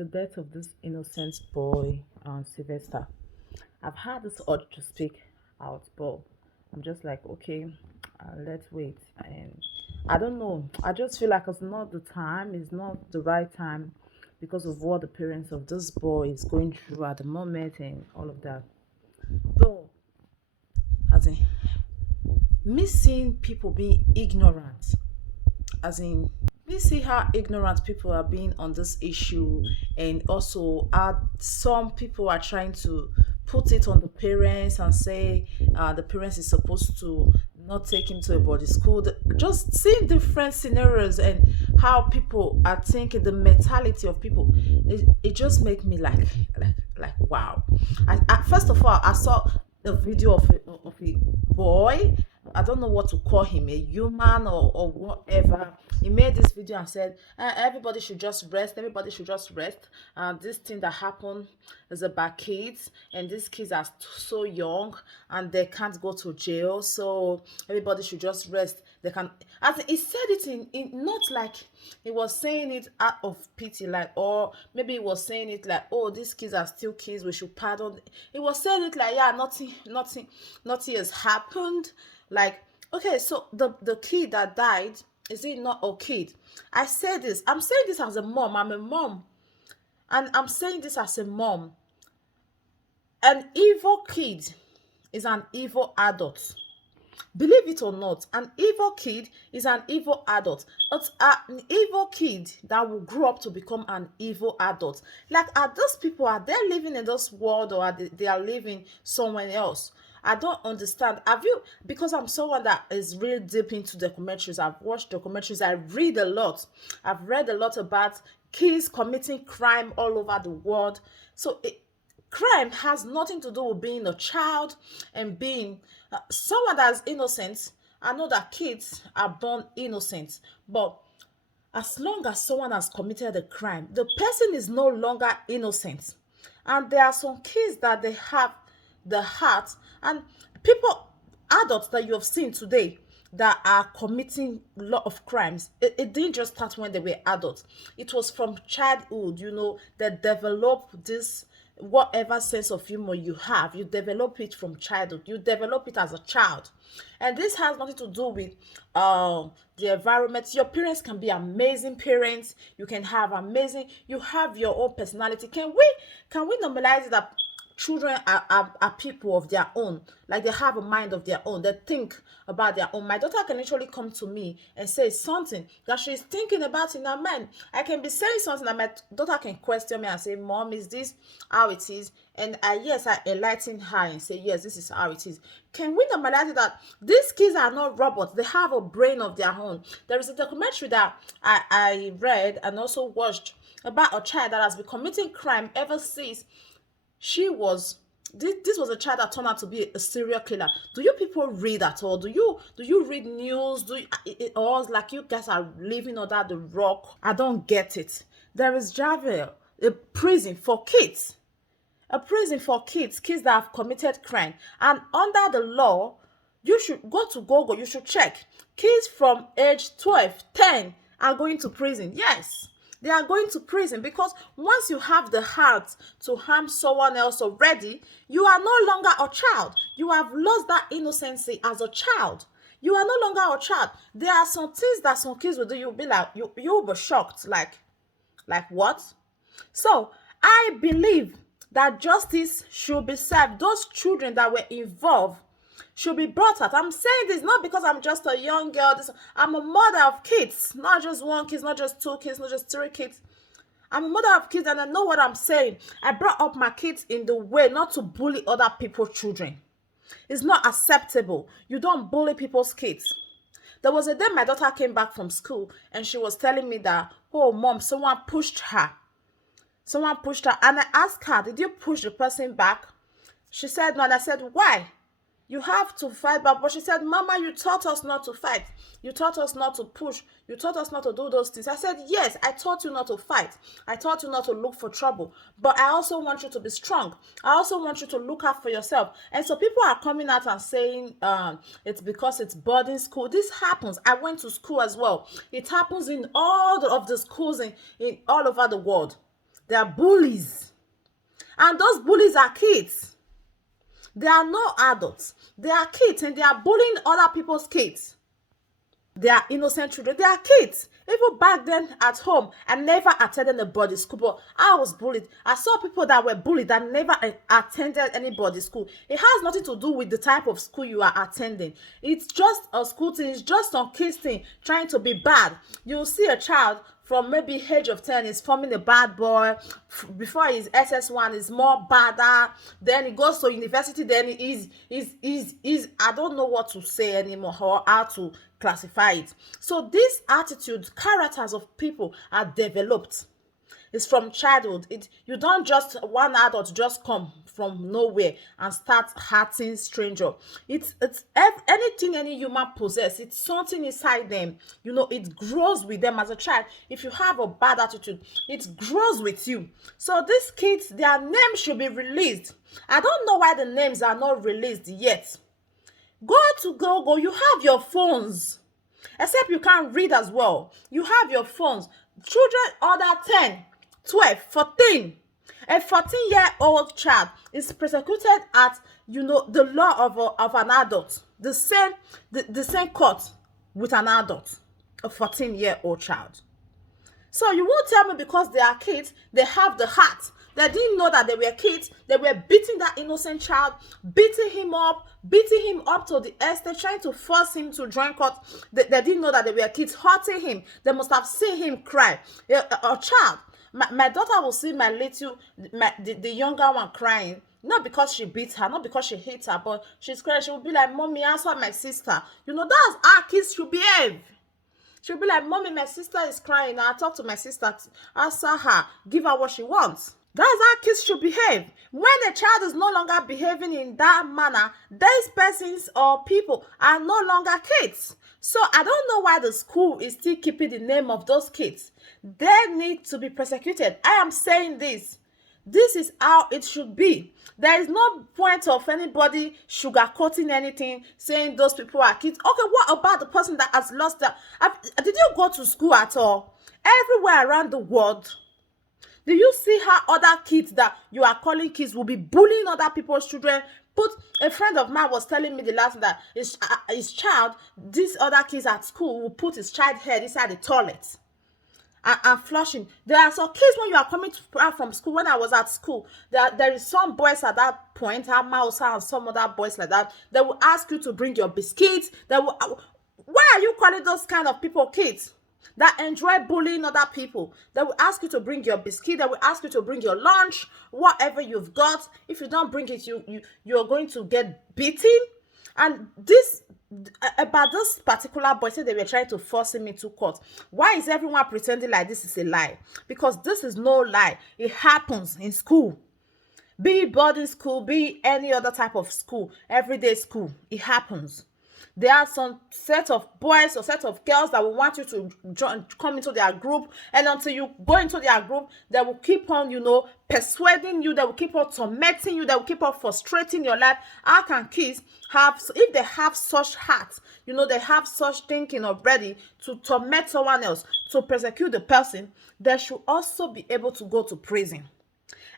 the death of this innocent boy, Sylvester. I've had this urge to speak out, but I'm just like, okay, let's wait. And I don't know. I just feel like it's not the time, it's not the right time because of what the parents of this boy is going through at the moment and all of that. Though, as in, me seeing people being ignorant, as in we see how ignorant people are being on this issue, and also some people are trying to put it on the parents and say the parents is supposed to not take him to a body school. Just seeing different scenarios and how people are thinking, the mentality of people, it just make me like wow. First of all, I saw the video of a boy. I don't know what to call him, a human or whatever. He made this video and said, everybody should just rest. Everybody should just rest. This thing that happened is about kids, and these kids are so young and they can't go to jail. So everybody should just rest. They can, as he said it in not like he was saying it out of pity, like, or maybe he was saying it like, oh, these kids are still kids, we should pardon. He was saying it like, yeah, nothing has happened. Like, okay, so the kid that died, is it not a kid? I say this, I'm saying this as a mom. I'm a mom, and I'm saying this as a mom. An evil kid is an evil adult. Believe it or not, an evil kid is an evil adult. It's an evil kid that will grow up to become an evil adult. Like, are those people, are they living in this world, or they are living somewhere else? I don't understand. Have you, because I'm someone that is really deep into documentaries. I've watched documentaries. I read a lot. I've read a lot about kids committing crime all over the world. So crime has nothing to do with being a child and being someone that's innocent. I know that kids are born innocent, but as long as someone has committed a crime, the person is no longer innocent. And there are some kids that they have the heart, and people, adults that you have seen today that are committing a lot of crimes, it didn't just start when they were adults. It was from childhood, they develop this, whatever sense of humor you have, you develop it from childhood, you develop it as a child. And this has nothing to do with the environment. Your parents can be amazing parents, you can have amazing, you have your own personality. Can we normalize it that children are people of their own, like they have a mind of their own, they think about their own. My daughter can literally come to me and say something that she's thinking about in her mind. I can be saying something that my daughter can question me and say, Mom, is this how it is? And I enlighten her and say, yes, this is how it is. Can we normalize it that these kids are not robots, they have a brain of their own? There is a documentary that I read and also watched about a child that has been committing crime ever since she was this was a child that turned out to be a serial killer. Do you people read at all? Do you read news? Or like you guys are living under the rock? I don't get it. There is jail, a prison for kids, kids that have committed crime, and under the law, you should go to Google. You should check kids from age 12, 10 are going to prison. Yes, they are going to prison, because once you have the heart to harm someone else already, you are no longer a child. You have lost that innocency as a child. You are no longer a child. There are some things that some kids will do. You'll be like, you'll be shocked. Like what? So I believe that justice should be served. Those children that were involved should be brought out. I'm saying this not because I'm just a young girl. I'm a mother of kids, not just one kid, not just two kids, not just three kids. I'm a mother of kids, and I know what I'm saying. I brought up my kids in the way not to bully other people's children. It's not acceptable. You don't bully people's kids. There was a day my daughter came back from school and she was telling me that, oh, Mom, someone pushed her. Someone pushed her. And I asked her, did you push the person back? She said no. And I said, why? You have to fight back. But she said, Mama, you taught us not to fight. You taught us not to push. You taught us not to do those things. I said, yes, I taught you not to fight. I taught you not to look for trouble. But I also want you to be strong. I also want you to look out for yourself. And so people are coming out and saying it's because it's boarding school. This happens. I went to school as well. It happens in all of the schools in all over the world. They are bullies. And those bullies are kids. They are no adults. They are kids and they are bullying other people's kids. They are innocent children. They are kids. Even back then at home, I never attended a boarding school, but I was bullied. I saw people that were bullied that never attended any boarding school. It has nothing to do with the type of school you are attending. It's just a school thing. It's just some kids thing trying to be bad. You'll see a child from maybe age of 10 is forming a bad boy. Before his SS1 is more badder. Then he goes to university. Then he's I don't know what to say anymore or how to classify it. So this attitude, characters of people are developed. It's from childhood. You don't just one adult just come from nowhere and start hurting stranger. It's anything any human possess. It's something inside them. It grows with them as a child. If you have a bad attitude, it grows with you. So these kids, their names should be released. I don't know why the names are not released yet. Go to Google. You have your phones. Except you can't read as well. You have your phones. Children under 10, 12, 14. A 14-year-old child is persecuted at, the law of an adult. The same court with an adult. A 14-year-old child. So you won't tell me because they are kids, they have the heart. They didn't know that they were kids. They were beating that innocent child, beating him up to the extent, trying to force him to join court. They didn't know that they were kids, hurting him. They must have seen him cry. A child. My daughter will see the younger one crying. Not because she beats her, not because she hates her, but she's crying. She will be like, "Mommy, answer my sister." That's how kids should behave. She'll be like, "Mommy, my sister is crying. I'll talk to my sister. Answer her. Give her what she wants." That's how kids should behave. When a child is no longer behaving in that manner, these persons or people are no longer kids. So I don't know why the school is still keeping the name of those kids. They need to be persecuted. I am saying this. This is how it should be. There is no point of anybody sugarcoating anything, saying those people are kids. Okay, what about the person that has lost their... Did you go to school at all? Everywhere around the world, do you see how other kids that you are calling kids will be bullying other people's children? A friend of mine was telling me the last time that his child, these other kids at school will put his child head inside the toilet and flushing. There are some kids when you are coming out from school. When I was at school, there is some boys at that point, Mouse and some other boys like that. They will ask you to bring your biscuits. Why are you calling those kind of people kids that enjoy bullying other people? They will ask you to bring your biscuit. They will ask you to bring your lunch, whatever you've got. If you don't bring it, you're going to get beaten. And about this particular boy, said they were trying to force him into court. Why is everyone pretending like this is a lie? Because this is no lie. It happens in school. Be it boarding school, be it any other type of school, everyday school. It happens. There are some set of boys or set of girls that will want you to come into their group, and until you go into their group, they will keep on, persuading you. They will keep on tormenting you. They will keep on frustrating your life. How can kids have, if they have such hearts, they have such thinking already to torment someone else, to persecute the person, they should also be able to go to prison.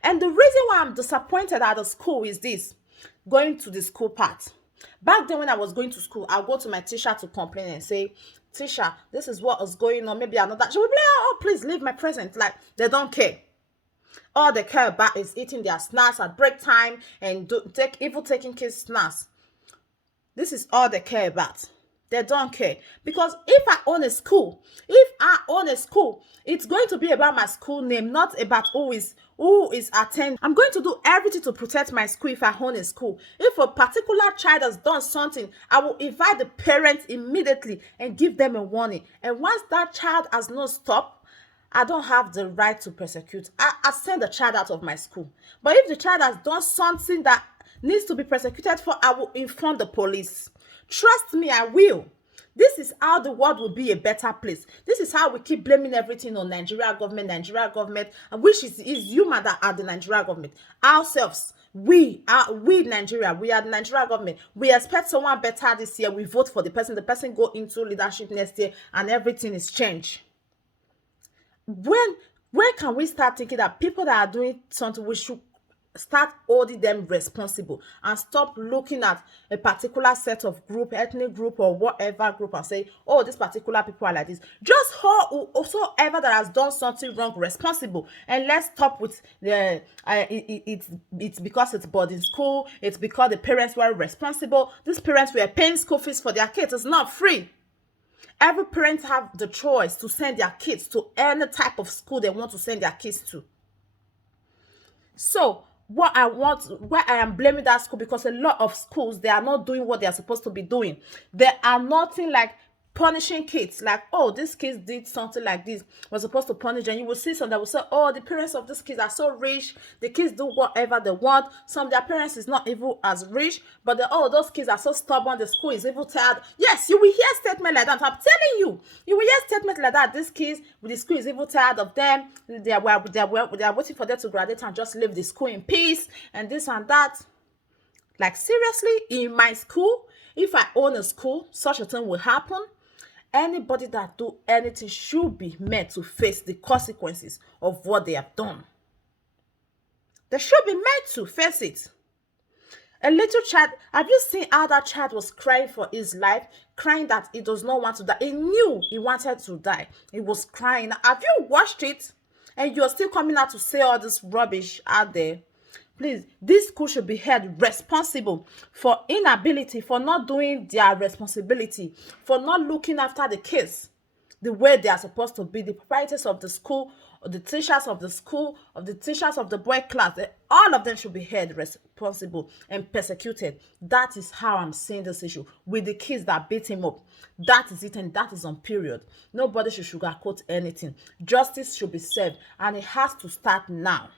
And the reason why I'm disappointed at the school is this, going to the school part. Back then when I was going to school, I'll go to my teacher to complain and say, "Teacher, this is what is going on. Maybe another." She will be like, "Oh, please leave my present." Like, they don't care. All they care about is eating their snacks at break time and taking kids' snacks. This is all they care about. They don't care. Because if I own a school, it's going to be about my school name, not about who is attending. I'm going to do everything to protect my school if I own a school. If a particular child has done something, I will invite the parents immediately and give them a warning. And once that child has not stopped, I don't have the right to persecute. I send the child out of my school. But if the child has done something that needs to be persecuted for, I will inform the police. Trust me, I will. This is how the world will be a better place. This is how we keep blaming everything on Nigeria government, and which is human that are the Nigeria government. Ourselves, we Nigeria, we are the Nigeria government. We expect someone better this year. We vote for the person go into leadership next year, and everything is changed. When Where can we start thinking that people that are doing something, we should start holding them responsible and stop looking at a particular set of group, ethnic group, or whatever group, and say, oh, this particular people are like this. Just hold whosoever that has done something wrong responsible, and let's stop with the it's because it's boarding school, it's because the parents were responsible. These parents were paying school fees for their kids. It's not free. Every parent have the choice to send their kids to any type of school they want to send their kids to. So why I am blaming that school, because a lot of schools, they are not doing what they are supposed to be doing. They are nothing like punishing kids, like, oh, this kids did something like this, we're supposed to punish them. You will see some that will say, oh, the parents of these kids are so rich, the kids do whatever they want. Some of their parents is not even as rich, but oh, those kids are so stubborn, the school is even tired. Yes, you will hear statement like that. I'm telling you, you will hear statement like that. These kids, the school is even tired of them. They are waiting for them to graduate and just leave the school in peace, and this and that. Like, seriously, in my school, if I own a school, such a thing will happen. Anybody that do anything should be made to face the consequences of what they have done. They should be made to face it. A little child, have you seen how that child was crying for his life? Crying that he does not want to die. He knew he wanted to die. He was crying. Have you watched it? And you're still coming out to say all this rubbish out there? Please, this school should be held responsible for inability, for not doing their responsibility, for not looking after the kids the way they are supposed to be. The proprietors of the school, or the teachers of the school, of the teachers of the boy class, all of them should be held responsible and persecuted. That is how I'm seeing this issue with the kids that beat him up. That is it, and that is on period. Nobody should sugarcoat anything. Justice should be served, and it has to start now.